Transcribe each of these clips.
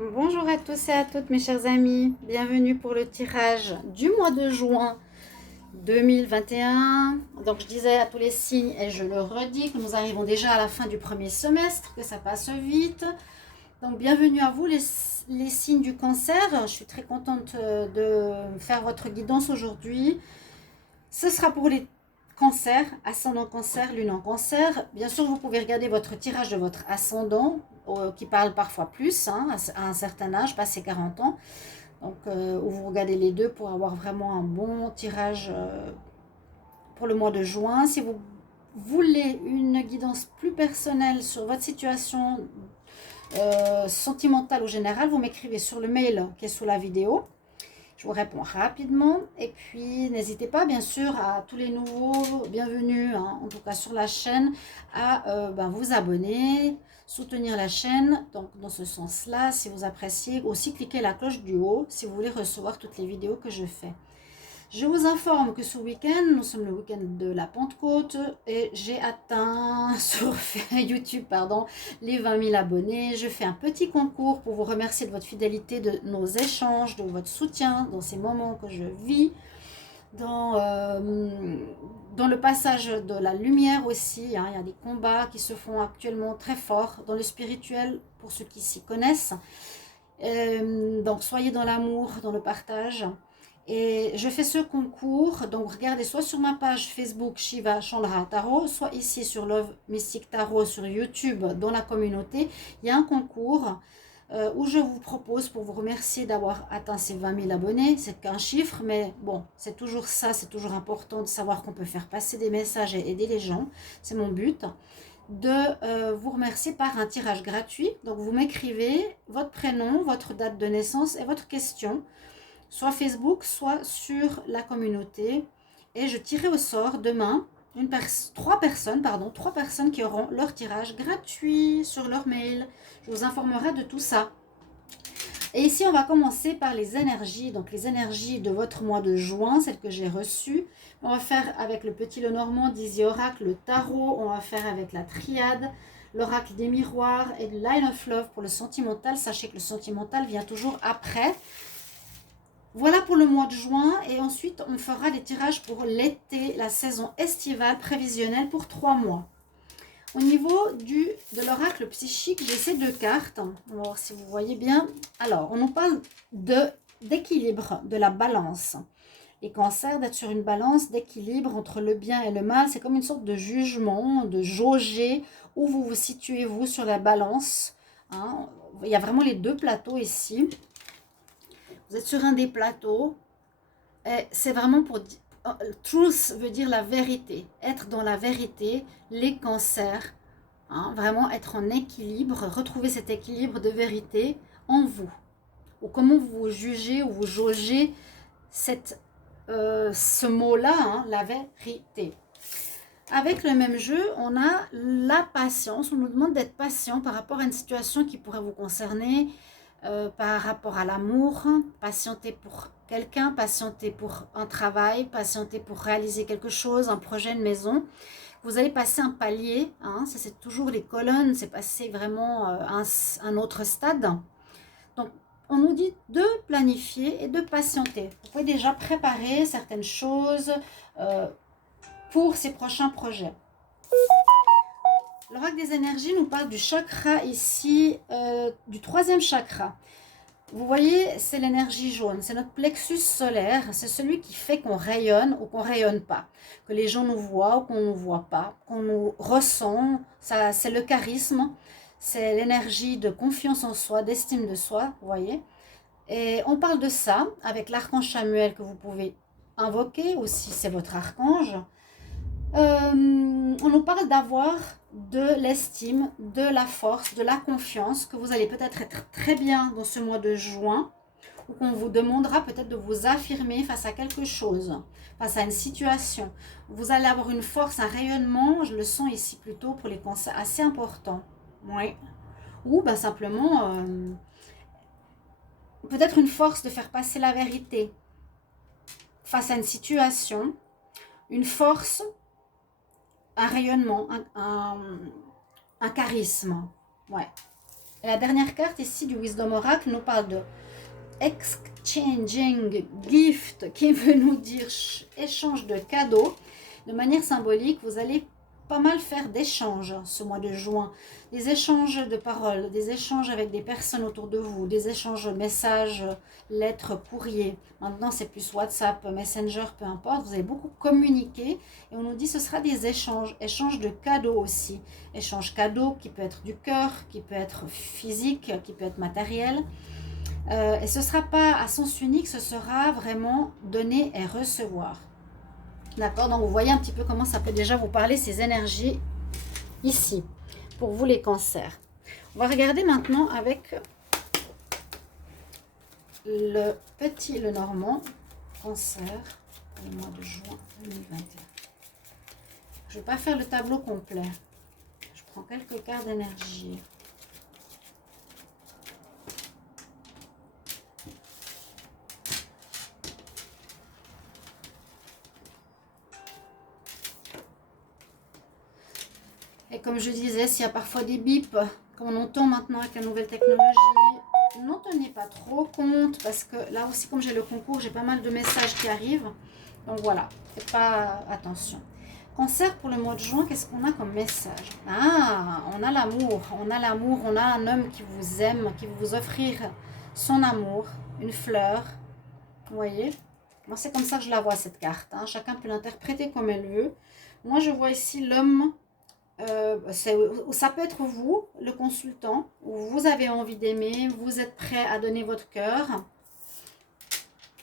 Bonjour à tous et à toutes mes chers amis, bienvenue pour le tirage du mois de juin 2021. Donc je disais à tous les signes et je le redis que nous arrivons déjà à la fin du premier semestre, que ça passe vite. Donc bienvenue à vous les signes du cancer, je suis très contente de faire votre guidance aujourd'hui. Ce sera pour les cancers, ascendant cancer, lune en cancer. Bien sûr, vous pouvez regarder votre tirage de votre ascendant, qui parle parfois plus, à un certain âge, passé 40 ans. Donc, où vous regardez les deux pour avoir vraiment un bon tirage pour le mois de juin. Si vous voulez une guidance plus personnelle sur votre situation sentimentale ou générale, vous m'écrivez sur le mail qui est sous la vidéo. Je vous réponds rapidement et puis n'hésitez pas bien sûr à tous les nouveaux, bienvenus en tout cas sur la chaîne, à vous abonner, soutenir la chaîne donc dans ce sens là si vous appréciez, aussi cliquez la cloche du haut si vous voulez recevoir toutes les vidéos que je fais. Je vous informe que ce week-end, nous sommes le week-end de la Pentecôte et j'ai atteint sur YouTube les 20 000 abonnés. Je fais un petit concours pour vous remercier de votre fidélité, de nos échanges, de votre soutien dans ces moments que je vis. Dans le passage de la lumière aussi, il y a des combats qui se font actuellement très forts dans le spirituel pour ceux qui s'y connaissent. Donc soyez dans l'amour, dans le partage. Et je fais ce concours, donc regardez soit sur ma page Facebook Shiva Chandra Tarot, soit ici sur Love Mystic Tarot sur YouTube dans la communauté. Il y a un concours où je vous propose, pour vous remercier d'avoir atteint ces 20 000 abonnés, c'est qu'un chiffre, mais bon, c'est toujours ça, c'est toujours important de savoir qu'on peut faire passer des messages et aider les gens, c'est mon but, de vous remercier par un tirage gratuit. Donc vous m'écrivez votre prénom, votre date de naissance et votre question, soit Facebook, soit sur la communauté. Et je tirerai au sort demain trois personnes qui auront leur tirage gratuit sur leur mail. Je vous informerai de tout ça. Et ici, on va commencer par les énergies. Donc, les énergies de votre mois de juin, celles que j'ai reçues. On va faire avec le petit Lenormand, Dizzy Oracle, le tarot. On va faire avec la triade, l'oracle des miroirs et le Line of Love pour le sentimental. Sachez que le sentimental vient toujours après. Voilà pour le mois de juin et ensuite on fera les tirages pour l'été, la saison estivale prévisionnelle pour 3 mois. Au niveau de l'oracle psychique, j'ai ces deux cartes. On va voir si vous voyez bien. Alors, on nous parle d'équilibre, de la balance. Les cancers, d'être sur une balance d'équilibre entre le bien et le mal, c'est comme une sorte de jugement, de jauger où vous vous situez vous sur la balance. Il y a vraiment les deux plateaux ici. Vous êtes sur un des plateaux et c'est vraiment pour dire, truth veut dire la vérité, être dans la vérité, les cancers, vraiment être en équilibre, retrouver cet équilibre de vérité en vous. Ou comment vous jugez ou vous jaugez ce mot-là, la vérité. Avec le même jeu, on a la patience, on nous demande d'être patient par rapport à une situation qui pourrait vous concerner, par rapport à l'amour, patienter pour quelqu'un, patienter pour un travail, patienter pour réaliser quelque chose, un projet, une maison. Vous allez passer un palier, ça c'est toujours les colonnes, c'est passer vraiment un autre stade. Donc on nous dit de planifier et de patienter. Vous pouvez déjà préparer certaines choses pour ces prochains projets. L'oracle des énergies nous parle du chakra ici, du troisième chakra. Vous voyez, c'est l'énergie jaune, c'est notre plexus solaire, c'est celui qui fait qu'on rayonne ou qu'on rayonne pas, que les gens nous voient ou qu'on ne nous voit pas, qu'on nous ressent, ça, c'est le charisme, c'est l'énergie de confiance en soi, d'estime de soi, vous voyez. Et on parle de ça avec l'archange Samuel que vous pouvez invoquer, ou si c'est votre archange. On nous parle d'avoir de l'estime, de la force, de la confiance, que vous allez peut-être être très bien dans ce mois de juin, ou qu'on vous demandera peut-être de vous affirmer face à quelque chose, face à une situation. Vous allez avoir une force, un rayonnement, je le sens ici plutôt pour les cancers, assez important. Oui. Ou simplement, peut-être une force de faire passer la vérité face à une situation, une force, un rayonnement, un charisme. Ouais. Et la dernière carte ici du Wisdom Oracle nous parle de exchanging gift, qui veut nous dire échange de cadeaux. De manière symbolique, vous allez pas mal faire d'échanges ce mois de juin, des échanges de paroles, des échanges avec des personnes autour de vous, des échanges de messages, lettres, courriers. Maintenant, c'est plus WhatsApp, Messenger, peu importe. Vous allez beaucoup communiquer et on nous dit que ce sera des échanges, échanges de cadeaux aussi. Échange cadeaux qui peut être du cœur, qui peut être physique, qui peut être matériel. Et ce ne sera pas à sens unique, ce sera vraiment donner et recevoir. D'accord, donc vous voyez un petit peu comment ça peut déjà vous parler, ces énergies ici, pour vous les cancers. On va regarder maintenant avec le normand, cancer, pour le mois de juin 2021. Je ne vais pas faire le tableau complet. Je prends quelques cartes d'énergie. Et comme je disais, s'il y a parfois des bips, comme on entend maintenant avec la nouvelle technologie, n'en tenez pas trop compte parce que là aussi, comme j'ai le concours, j'ai pas mal de messages qui arrivent. Donc voilà, faites pas attention. Cancer pour le mois de juin, qu'est-ce qu'on a comme message? Ah, on a l'amour, on a un homme qui vous aime, qui va vous offrir son amour, une fleur. Vous voyez? Moi, c'est comme ça que je la vois cette carte. Hein. Chacun peut l'interpréter comme elle veut. Moi, je vois ici l'homme. Ça peut être vous, le consultant, où vous avez envie d'aimer, vous êtes prêt à donner votre cœur.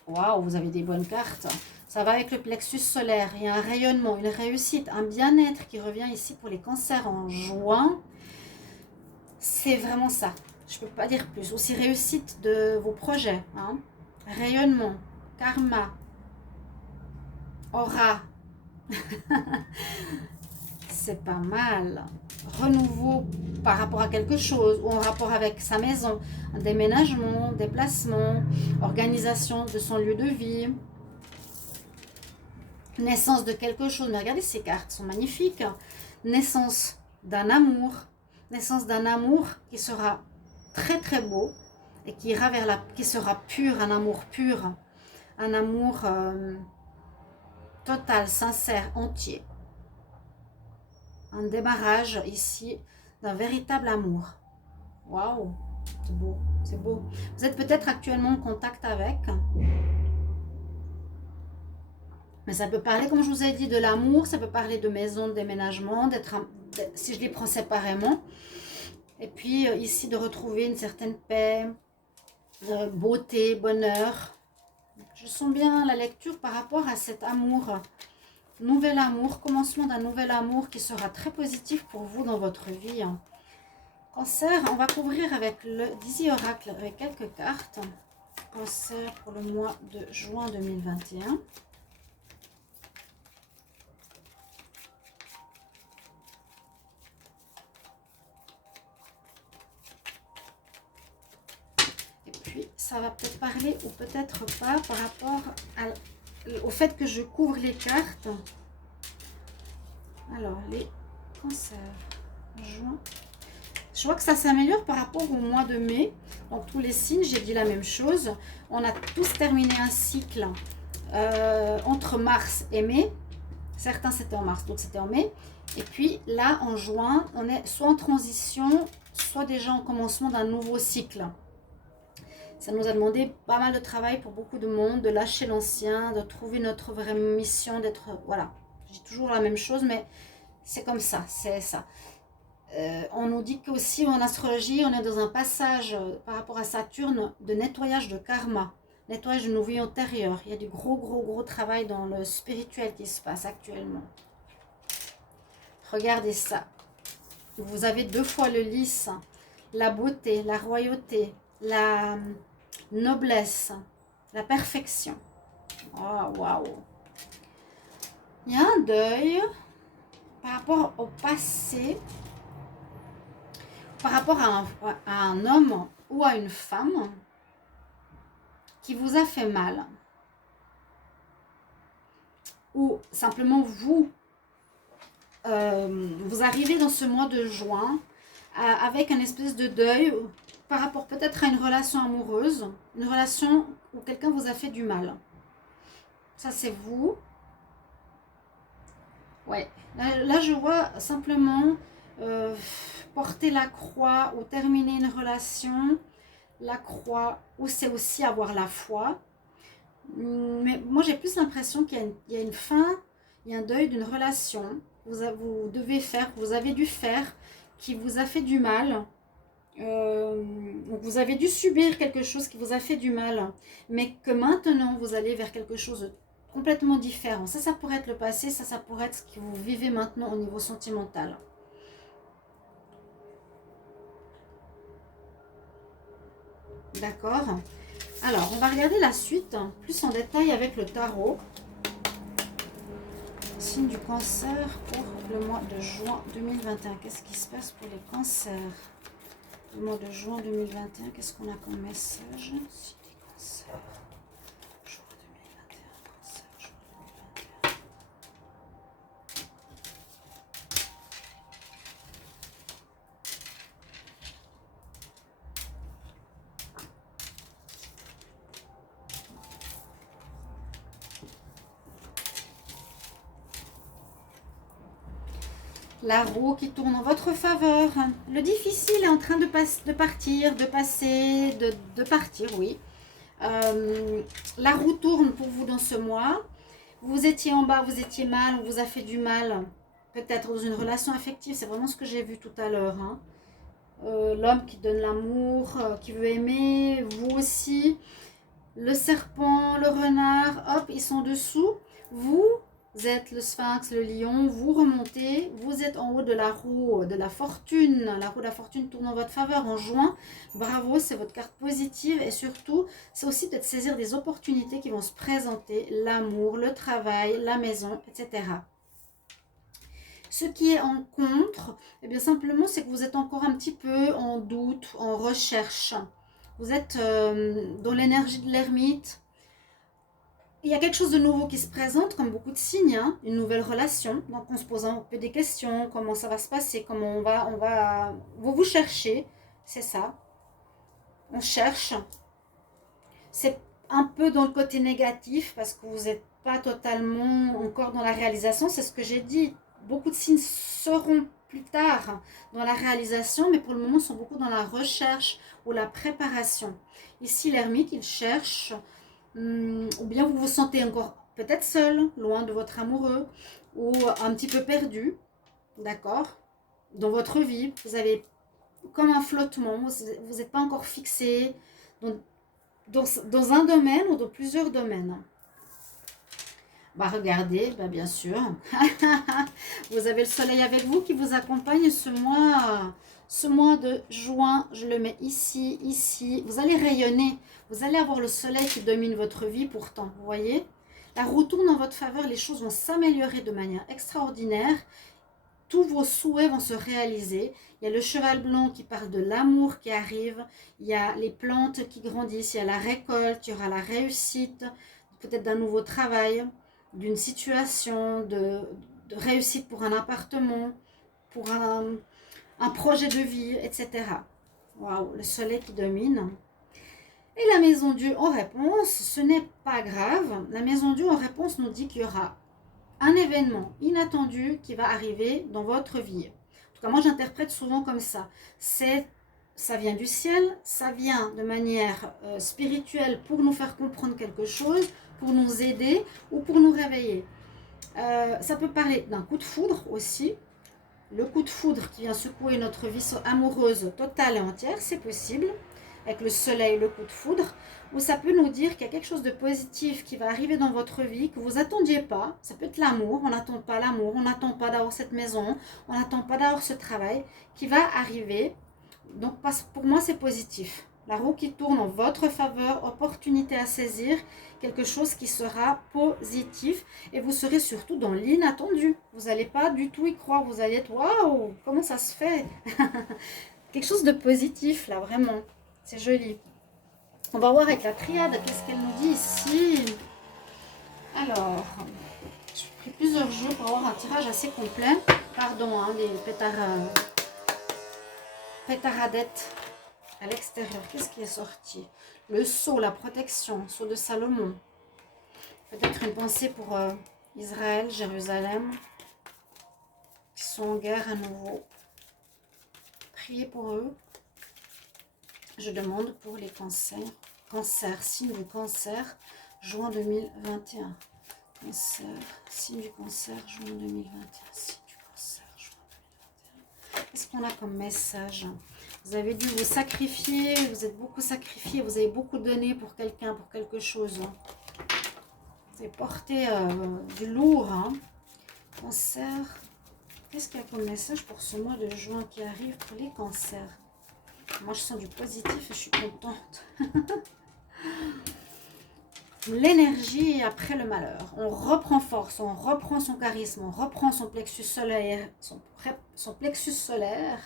Waouh, vous avez des bonnes cartes. Ça va avec le plexus solaire. Il y a un rayonnement, une réussite, un bien-être qui revient ici pour les cancers en juin. C'est vraiment ça. Je ne peux pas dire plus. Aussi réussite de vos projets. Hein. Rayonnement, karma, aura. C'est pas mal. Renouveau par rapport à quelque chose ou en rapport avec sa maison, un déménagement, déplacement, organisation de son lieu de vie, naissance de quelque chose. Mais regardez, ces cartes sont magnifiques. Naissance d'un amour qui sera très très beau et qui ira vers qui sera pur, un amour total, sincère, entier. Un démarrage ici d'un véritable amour. Waouh, c'est beau, c'est beau. Vous êtes peut-être actuellement en contact avec, mais ça peut parler, comme je vous ai dit, de l'amour, ça peut parler de maison, de déménagement, si je les prends séparément. Et puis ici, de retrouver une certaine paix, beauté, bonheur. Je sens bien la lecture par rapport à cet amour. Nouvel amour, commencement d'un nouvel amour qui sera très positif pour vous dans votre vie. Cancer, on va couvrir avec le Dizzy Oracle avec quelques cartes. Cancer pour le mois de juin 2021. Et puis, ça va peut-être parler ou peut-être pas par rapport au fait que je couvre les cartes. Alors, les cancers, juin. Je vois que ça s'améliore par rapport au mois de mai. Donc, tous les signes, j'ai dit la même chose. On a tous terminé un cycle entre mars et mai. Certains, c'était en mars, d'autres, c'était en mai. Et puis, là, en juin, on est soit en transition, soit déjà en commencement d'un nouveau cycle. Ça nous a demandé pas mal de travail pour beaucoup de monde, de lâcher l'ancien, de trouver notre vraie mission, d'être... Voilà, je dis toujours la même chose, mais c'est comme ça, c'est ça. On nous dit qu'aussi en astrologie, on est dans un passage par rapport à Saturne de nettoyage de karma, nettoyage de nos vies antérieures. Il y a du gros travail dans le spirituel qui se passe actuellement. Regardez ça. Vous avez 2 fois le lys, la beauté, la royauté, la noblesse, la perfection. Waouh. Il y a un deuil par rapport au passé, par rapport à un homme ou à une femme qui vous a fait mal. Ou simplement vous arrivez dans ce mois de juin avec un espèce de deuil par rapport peut-être à une relation amoureuse, une relation où quelqu'un vous a fait du mal. Ça, c'est vous. Ouais. Là, je vois simplement porter la croix ou terminer une relation. La croix, ou c'est aussi avoir la foi. Mais moi, j'ai plus l'impression qu'il y a une fin, il y a un deuil d'une relation. Vous devez faire, vous avez dû faire, qui vous a fait du mal. Donc vous avez dû subir quelque chose qui vous a fait du mal, mais que maintenant vous allez vers quelque chose de complètement différent. Ça pourrait être le passé, ça pourrait être ce que vous vivez maintenant au niveau sentimental. D'accord. Alors, on va regarder la suite, plus en détail avec le tarot. Signe du cancer pour le mois de juin 2021. Qu'est-ce qui se passe pour les cancers? Le mois de juin 2021, qu'est-ce qu'on a comme message? Signe des cancers. Juin 2021, cancer, juin 2021. La roue qui tourne en votre faveur. Le difficile est en train de partir, de passer, de partir, oui. La roue tourne pour vous dans ce mois. Vous étiez en bas, vous étiez mal, on vous a fait du mal. Peut-être dans une relation affective, c'est vraiment ce que j'ai vu tout à l'heure. Hein. L'homme qui donne l'amour, qui veut aimer, vous aussi. Le serpent, le renard, hop, ils sont dessous. Vous êtes le sphinx, le lion, vous remontez, vous êtes en haut de la roue de la fortune. La roue de la fortune tourne en votre faveur en juin. Bravo, c'est votre carte positive et surtout, c'est aussi peut-être saisir des opportunités qui vont se présenter, l'amour, le travail, la maison, etc. Ce qui est en contre, eh bien simplement, c'est que vous êtes encore un petit peu en doute, en recherche. Vous êtes dans l'énergie de l'ermite. Il y a quelque chose de nouveau qui se présente, comme beaucoup de signes, hein, une nouvelle relation. Donc, en se posant un peu des questions, comment ça va se passer, comment vous cherchez, c'est ça. On cherche. C'est un peu dans le côté négatif parce que vous n'êtes pas totalement encore dans la réalisation. C'est ce que j'ai dit. Beaucoup de signes seront plus tard dans la réalisation, mais pour le moment, sont beaucoup dans la recherche ou la préparation. Ici, l'ermite, il cherche. Ou bien vous vous sentez encore peut-être seul, loin de votre amoureux, ou un petit peu perdu, d'accord, dans votre vie. Vous avez comme un flottement, vous n'êtes pas encore fixé dans un domaine ou dans plusieurs domaines. Bah regardez, bah bien sûr, vous avez le soleil avec vous qui vous accompagne ce mois de juin. Je le mets ici, ici. Vous allez rayonner, vous allez avoir le soleil qui domine votre vie pourtant, vous voyez. La roue tourne en votre faveur, les choses vont s'améliorer de manière extraordinaire. Tous vos souhaits vont se réaliser. Il y a le cheval blanc qui parle de l'amour qui arrive. Il y a les plantes qui grandissent, il y a la récolte, il y aura la réussite, peut-être d'un nouveau travail, d'une situation, de réussite pour un appartement, pour un projet de vie, etc. Waouh, le soleil qui domine. Et la maison Dieu en réponse, ce n'est pas grave. La maison Dieu en réponse nous dit qu'il y aura un événement inattendu qui va arriver dans votre vie. En tout cas, moi j'interprète souvent comme ça. Ça vient du ciel, ça vient de manière spirituelle pour nous faire comprendre quelque chose, pour nous aider ou pour nous réveiller. Ça peut parler d'un coup de foudre aussi. Le coup de foudre qui vient secouer notre vie amoureuse totale et entière, c'est possible. Avec le soleil, le coup de foudre. Ou ça peut nous dire qu'il y a quelque chose de positif qui va arriver dans votre vie, que vous n'attendiez pas. Ça peut être l'amour, on n'attend pas l'amour, on n'attend pas d'avoir cette maison, on n'attend pas d'avoir ce travail qui va arriver. Donc pour moi c'est positif. La roue qui tourne en votre faveur, opportunité à saisir, quelque chose qui sera positif et vous serez surtout dans l'inattendu. Vous n'allez pas du tout y croire, vous allez être waouh, comment ça se fait. Quelque chose de positif là, vraiment, c'est joli. On va voir avec la triade, qu'est-ce qu'elle nous dit ici. Alors, j'ai pris plusieurs jeux pour avoir un tirage assez complet. Pardon, hein, les pétards. Pétaradette à l'extérieur. Qu'est-ce qui est sorti? Le sceau, la protection, sceau de Salomon. Peut-être une pensée pour Israël, Jérusalem, qui sont en guerre à nouveau. Priez pour eux. Je demande pour les cancers. Cancer, signe du cancer, juin 2021. Cancer, signe du cancer, juin 2021. Signe du cancer, juin 2021. Qu'est-ce qu'on a comme message? Vous avez dû vous sacrifier, vous êtes beaucoup sacrifié, vous avez beaucoup donné pour quelqu'un, pour quelque chose. Vous avez porté du lourd. Hein. Cancer. Qu'est-ce qu'il y a comme message pour ce mois de juin qui arrive pour les cancers? Moi, je sens du positif et je suis contente. L'énergie après le malheur. On reprend force, on reprend son charisme, on reprend son plexus solaire. Son plexus solaire.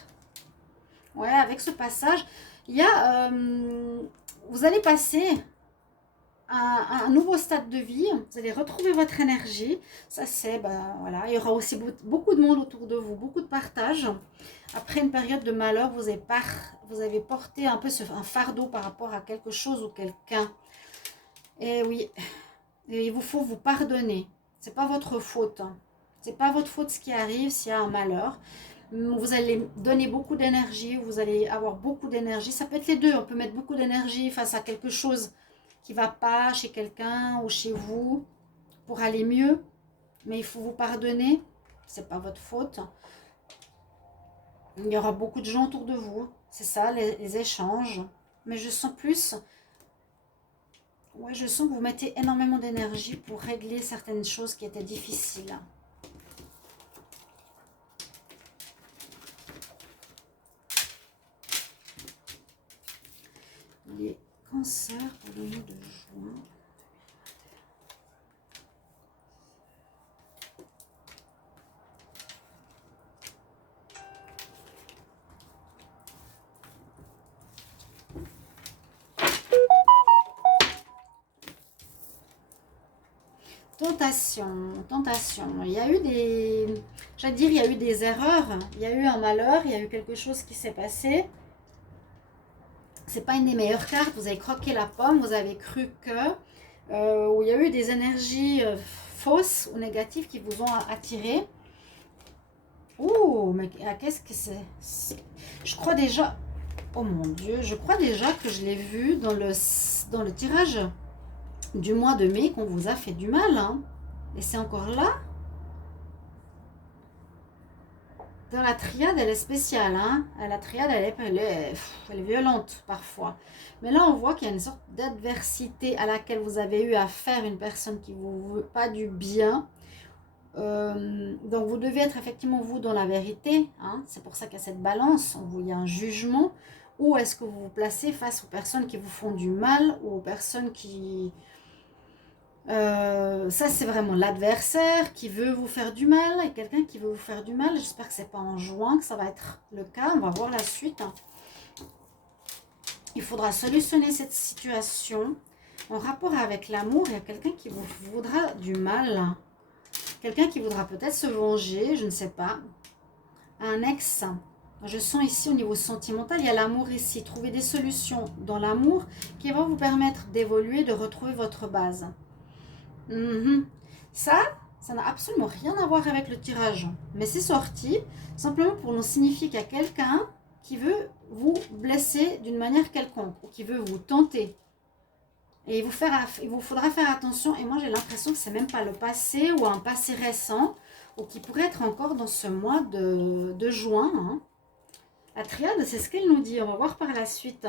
Ouais, avec ce passage, il y a... vous allez passer un nouveau stade de vie. Vous allez retrouver votre énergie. Ça, c'est... Ben, voilà. Il y aura aussi beaucoup de monde autour de vous, beaucoup de partage. Après une période de malheur, vous avez porté un peu un fardeau par rapport à quelque chose ou quelqu'un. Et oui, et il vous faut vous pardonner. C'est pas votre faute. C'est pas votre faute ce qui arrive s'il y a un malheur. Vous allez donner beaucoup d'énergie, vous allez avoir beaucoup d'énergie. Ça peut être les deux. On peut mettre beaucoup d'énergie face à quelque chose qui va pas chez quelqu'un ou chez vous pour aller mieux. Mais il faut vous pardonner. C'est pas votre faute. Il y aura beaucoup de gens autour de vous. C'est ça, les échanges. Mais je sens plus... Ouais, je sens que vous mettez énormément d'énergie pour régler certaines choses qui étaient difficiles. Les cancers pour le mois de juin. Tentation, tentation. Il y a eu des... J'allais dire, il y a eu des erreurs. Il y a eu un malheur. Il y a eu quelque chose qui s'est passé. C'est pas une des meilleures cartes. Vous avez croqué la pomme. Vous avez cru que... où il y a eu des énergies fausses ou négatives qui vous ont attiré. Oh, mais qu'est-ce que c'est? Je crois déjà... Oh mon Dieu, je crois déjà que je l'ai vu dans le tirage du mois de mai qu'on vous a fait du mal. Hein. Et c'est encore là. Dans la triade, elle est spéciale. Hein. La triade, elle est violente parfois. Mais là, on voit qu'il y a une sorte d'adversité à laquelle vous avez eu affaire, une personne qui ne vous veut pas du bien. Donc, vous devez être effectivement, vous, dans la vérité. Hein. C'est pour ça qu'il y a cette balance. Il y a un jugement. Ou est-ce que vous vous placez face aux personnes qui vous font du mal ou aux personnes qui... ça, c'est vraiment l'adversaire qui veut vous faire du mal et quelqu'un qui veut vous faire du mal. J'espère que ce n'est pas en juin que ça va être le cas. On va voir la suite. Il faudra solutionner cette situation en rapport avec l'amour. Il y a quelqu'un qui vous voudra du mal. Quelqu'un qui voudra peut-être se venger, je ne sais pas. Un ex. Je sens ici au niveau sentimental, il y a l'amour ici. Trouvez des solutions dans l'amour qui vont vous permettre d'évoluer, de retrouver votre base. Ça n'a absolument rien à voir avec le tirage. Mais c'est sorti simplement pour nous signifier qu'il y a quelqu'un qui veut vous blesser d'une manière quelconque ou qui veut vous tenter. Et il vous faudra faire attention. Et moi, j'ai l'impression que c'est même pas le passé ou un passé récent ou qui pourrait être encore dans ce mois de juin. Hein. La triade, c'est ce qu'elle nous dit. On va voir par la suite.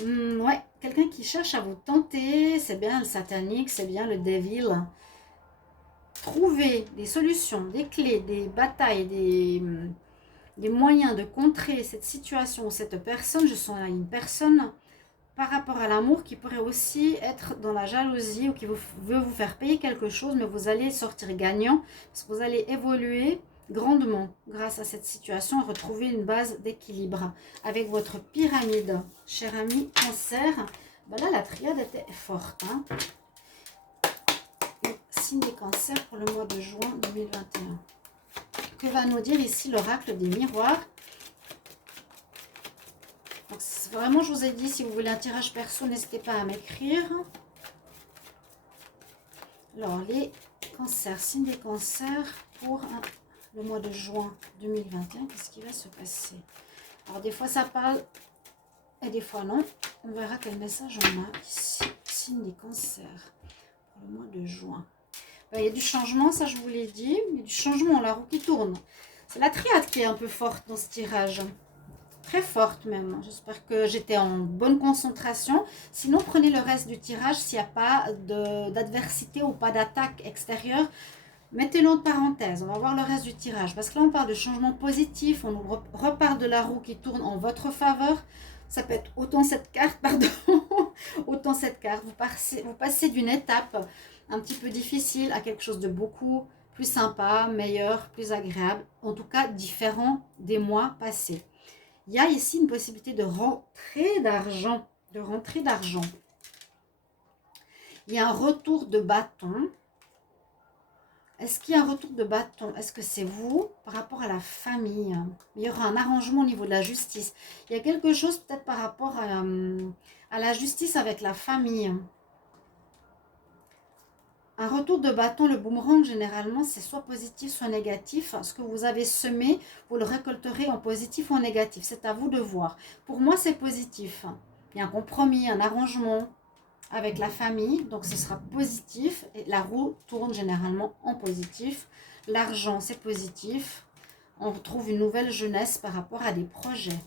Ouais, quelqu'un qui cherche à vous tenter. C'est bien le satanique, c'est bien le devil. Trouvez des solutions, des clés, des batailles, des moyens de contrer cette situation, cette personne. Je sens là une personne par rapport à l'amour qui pourrait aussi être dans la jalousie ou qui veut vous faire payer quelque chose, mais vous allez sortir gagnant parce que vous allez évoluer grandement grâce à cette situation, retrouver une base d'équilibre avec votre pyramide. Cher ami Cancer, ben là la triade était forte. Hein. Signe des cancers pour le mois de juin 2021. Que va nous dire ici l'oracle des miroirs? Donc vraiment, je vous ai dit, si vous voulez un tirage perso, n'hésitez pas à m'écrire. Alors, les cancers, signe des cancers pour le mois de juin 2021, qu'est-ce qui va se passer? Alors, des fois, ça parle et des fois, non. On verra quel message on a ici. Signe des cancers pour le mois de juin. Ben, il y a du changement, ça je vous l'ai dit. Il y a du changement, la roue qui tourne. C'est la triade qui est un peu forte dans ce tirage. Très forte même. J'espère que j'étais en bonne concentration. Sinon, prenez le reste du tirage. S'il n'y a pas d'adversité ou pas d'attaque extérieure, mettez-le en parenthèse. On va voir le reste du tirage. Parce que là, on parle de changement positif. On repart de la roue qui tourne en votre faveur. Ça peut être autant cette carte, pardon, autant cette carte. Vous passez d'une étape un petit peu difficile à quelque chose de beaucoup plus sympa, meilleur, plus agréable. En tout cas, différent des mois passés. Il y a ici une possibilité de rentrée d'argent. Il y a un retour de bâton. Est-ce qu'il y a un retour de bâton? Est-ce que c'est vous par rapport à la famille? Il y aura un arrangement au niveau de la justice. Il y a quelque chose peut-être par rapport à la justice avec la famille. Un retour de bâton, le boomerang, généralement, c'est soit positif, soit négatif. Ce que vous avez semé, vous le récolterez en positif ou en négatif. C'est à vous de voir. Pour moi, c'est positif. Il y a un compromis, un arrangement avec la famille. Donc, ce sera positif. Et la roue tourne généralement en positif. L'argent, c'est positif. On retrouve une nouvelle jeunesse par rapport à des projets.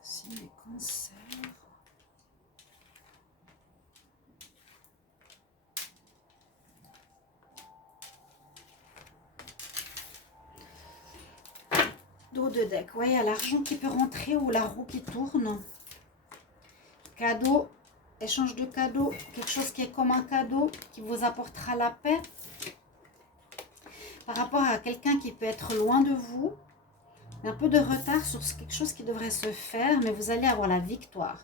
Si les cancers... Dos de deck, ouais, il y a l'argent qui peut rentrer ou la roue qui tourne. Cadeau, échange de cadeaux, quelque chose qui est comme un cadeau qui vous apportera la paix. Par rapport à quelqu'un qui peut être loin de vous, un peu de retard sur quelque chose qui devrait se faire, mais vous allez avoir la victoire.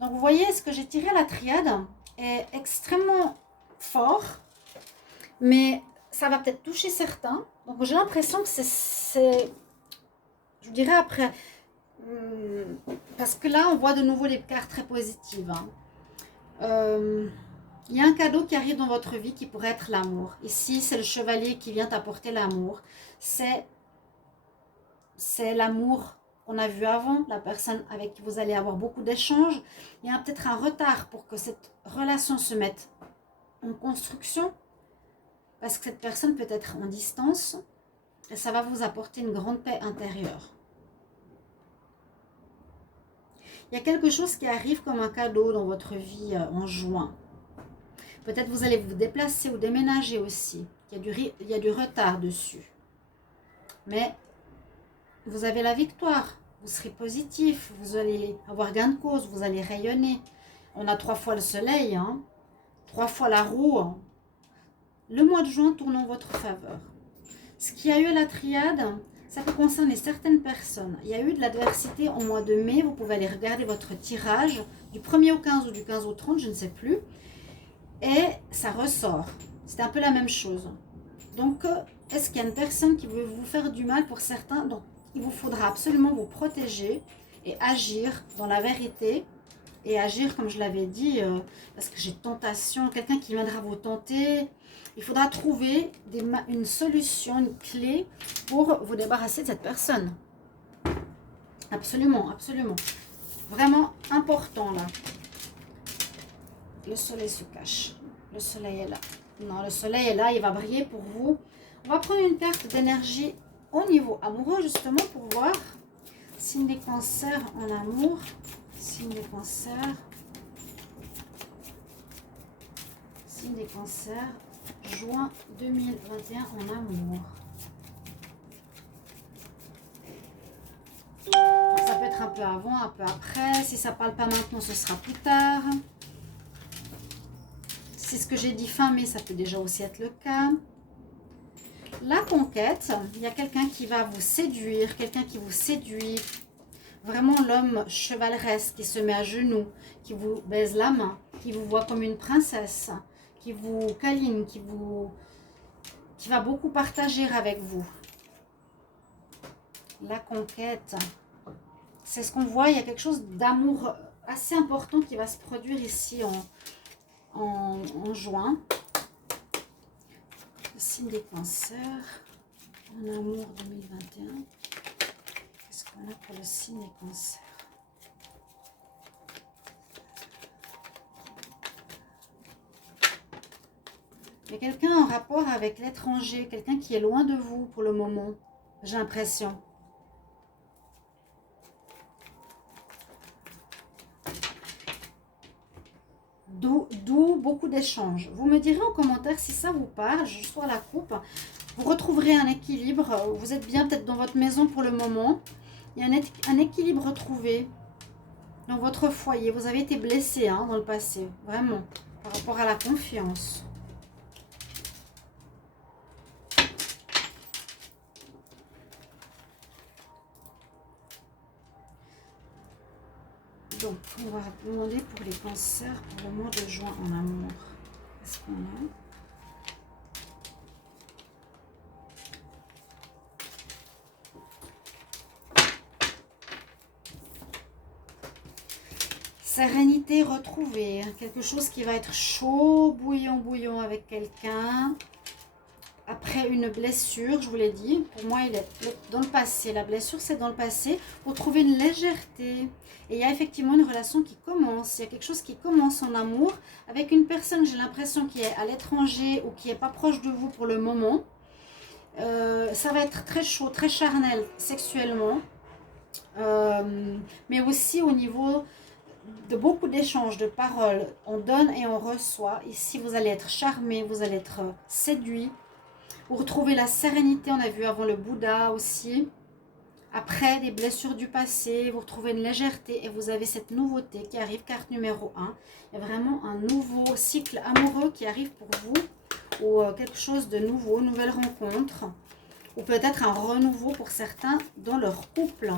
Donc vous voyez, ce que j'ai tiré à la triade est extrêmement fort, mais ça va peut-être toucher certains. Donc j'ai l'impression que c'est, je dirais après, parce que là on voit de nouveau les cartes très positives. Il y a un cadeau qui arrive dans votre vie qui pourrait être l'amour. Ici c'est le chevalier qui vient apporter l'amour. C'est l'amour qu'on a vu avant, la personne avec qui vous allez avoir beaucoup d'échanges. Il y a peut-être un retard pour que cette relation se mette en construction. Parce que cette personne peut être en distance et ça va vous apporter une grande paix intérieure. Il y a quelque chose qui arrive comme un cadeau dans votre vie en juin. Peut-être vous allez vous déplacer ou déménager aussi. Il y a du retard dessus. Mais vous avez la victoire. Vous serez positif. Vous allez avoir gain de cause. Vous allez rayonner. On a 3 fois le soleil. 3 fois la roue. Le mois de juin tourne en votre faveur. Ce qu'il y a eu à la triade, ça peut concerner certaines personnes. Il y a eu de l'adversité au mois de mai. Vous pouvez aller regarder votre tirage du 1er au 15 ou du 15 au 30, je ne sais plus. Et ça ressort. C'est un peu la même chose. Donc, est-ce qu'il y a une personne qui veut vous faire du mal pour certains? Donc, il vous faudra absolument vous protéger et agir dans la vérité. Et agir, comme je l'avais dit, parce que j'ai tentation, quelqu'un qui viendra vous tenter. Il faudra trouver une solution, une clé pour vous débarrasser de cette personne. Absolument, absolument. Vraiment important là. Le soleil se cache. Le soleil est là. Non, le soleil est là, il va briller pour vous. On va prendre une carte d'énergie au niveau amoureux, justement, pour voir. Signe des cancers en amour. Signe des cancers. Signe des cancers. Juin 2021 en amour. Donc, ça peut être un peu avant, un peu après. Si ça ne parle pas maintenant, ce sera plus tard. C'est ce que j'ai dit fin mai, ça peut déjà aussi être le cas. La conquête, il y a quelqu'un qui va vous séduire, quelqu'un qui vous séduit. Vraiment l'homme chevaleresque qui se met à genoux, qui vous baise la main, qui vous voit comme une princesse, qui vous câline, qui vous qui va beaucoup partager avec vous. La conquête. C'est ce qu'on voit, il y a quelque chose d'amour assez important qui va se produire ici en juin. Le signe des cancers, en amour 2021. Qu'est-ce qu'on a pour le signe des cancers? Il y a quelqu'un en rapport avec l'étranger, quelqu'un qui est loin de vous pour le moment, j'ai l'impression. D'où beaucoup d'échanges. Vous me direz en commentaire si ça vous parle, je sors la coupe. Vous retrouverez un équilibre, vous êtes bien peut-être dans votre maison pour le moment. Il y a un équilibre retrouvé dans votre foyer. Vous avez été blessé dans le passé, vraiment, par rapport à la confiance. Donc, on va demander pour les cancers pour le mois de juin en amour. Qu'est-ce qu'on a? Sérénité retrouvée. Quelque chose qui va être chaud, bouillant avec quelqu'un. Après une blessure, je vous l'ai dit, pour moi, il est dans le passé. La blessure, c'est dans le passé. Vous trouvez une légèreté. Et il y a effectivement une relation qui commence. Il y a quelque chose qui commence en amour avec une personne, j'ai l'impression, qui est à l'étranger ou qui n'est pas proche de vous pour le moment. Ça va être très chaud, très charnel sexuellement. Mais aussi au niveau de beaucoup d'échanges, de paroles. On donne et on reçoit. Ici, vous allez être charmé, vous allez être séduit. Vous retrouvez la sérénité, on a vu avant le Bouddha aussi. Après des blessures du passé, vous retrouvez une légèreté et vous avez cette nouveauté qui arrive, carte numéro 1. Il y a vraiment un nouveau cycle amoureux qui arrive pour vous, ou quelque chose de nouveau, une nouvelle rencontre, ou peut-être un renouveau pour certains dans leur couple.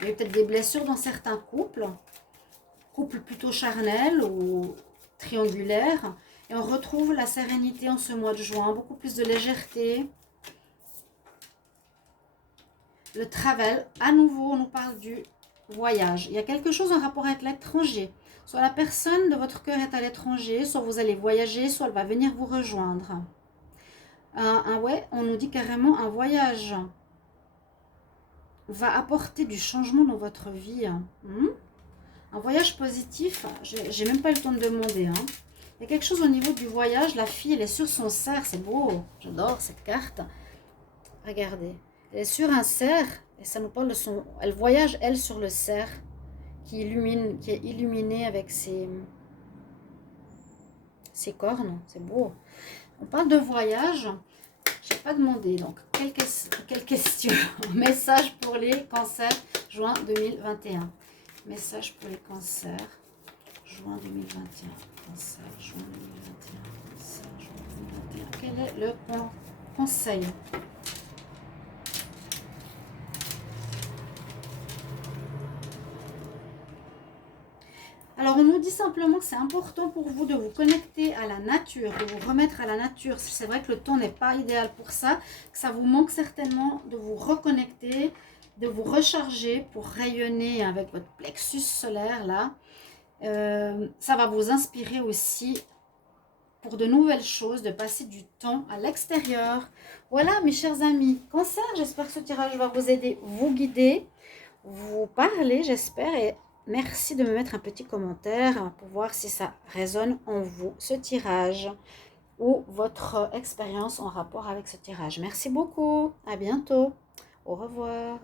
Il y a peut-être des blessures dans certains couples plutôt charnels ou triangulaires. Et on retrouve la sérénité en ce mois de juin, beaucoup plus de légèreté. Le travel, à nouveau, on nous parle du voyage. Il y a quelque chose en rapport avec l'étranger. Soit la personne de votre cœur est à l'étranger, soit vous allez voyager, soit elle va venir vous rejoindre. Ouais, on nous dit carrément un voyage va apporter du changement dans votre vie. Un voyage positif, j'ai même pas eu le temps de demander. Il y a quelque chose au niveau du voyage. La fille, elle est sur son cerf. C'est beau. J'adore cette carte. Regardez. Elle est sur un cerf. Et ça nous parle de son... Elle voyage, elle, sur le cerf. Qui est illuminé avec ses cornes. C'est beau. On parle de voyage. Je n'ai pas demandé. Donc, quelle question? Message pour les cancers, juin 2021. Message pour les cancers, juin 2021. Cancer, juin 2021. Cancer, juin 2021. Quel est le conseil? Alors, on nous dit simplement que c'est important pour vous de vous connecter à la nature, de vous remettre à la nature. C'est vrai que le temps n'est pas idéal pour ça, que ça vous manque certainement de vous reconnecter, de vous recharger pour rayonner avec votre plexus solaire là. Ça va vous inspirer aussi pour de nouvelles choses, de passer du temps à l'extérieur. Voilà mes chers amis, Cancer, j'espère que ce tirage va vous aider, vous guider, vous parler j'espère, et merci de me mettre un petit commentaire pour voir si ça résonne en vous, ce tirage, ou votre expérience en rapport avec ce tirage. Merci beaucoup, à bientôt, au revoir.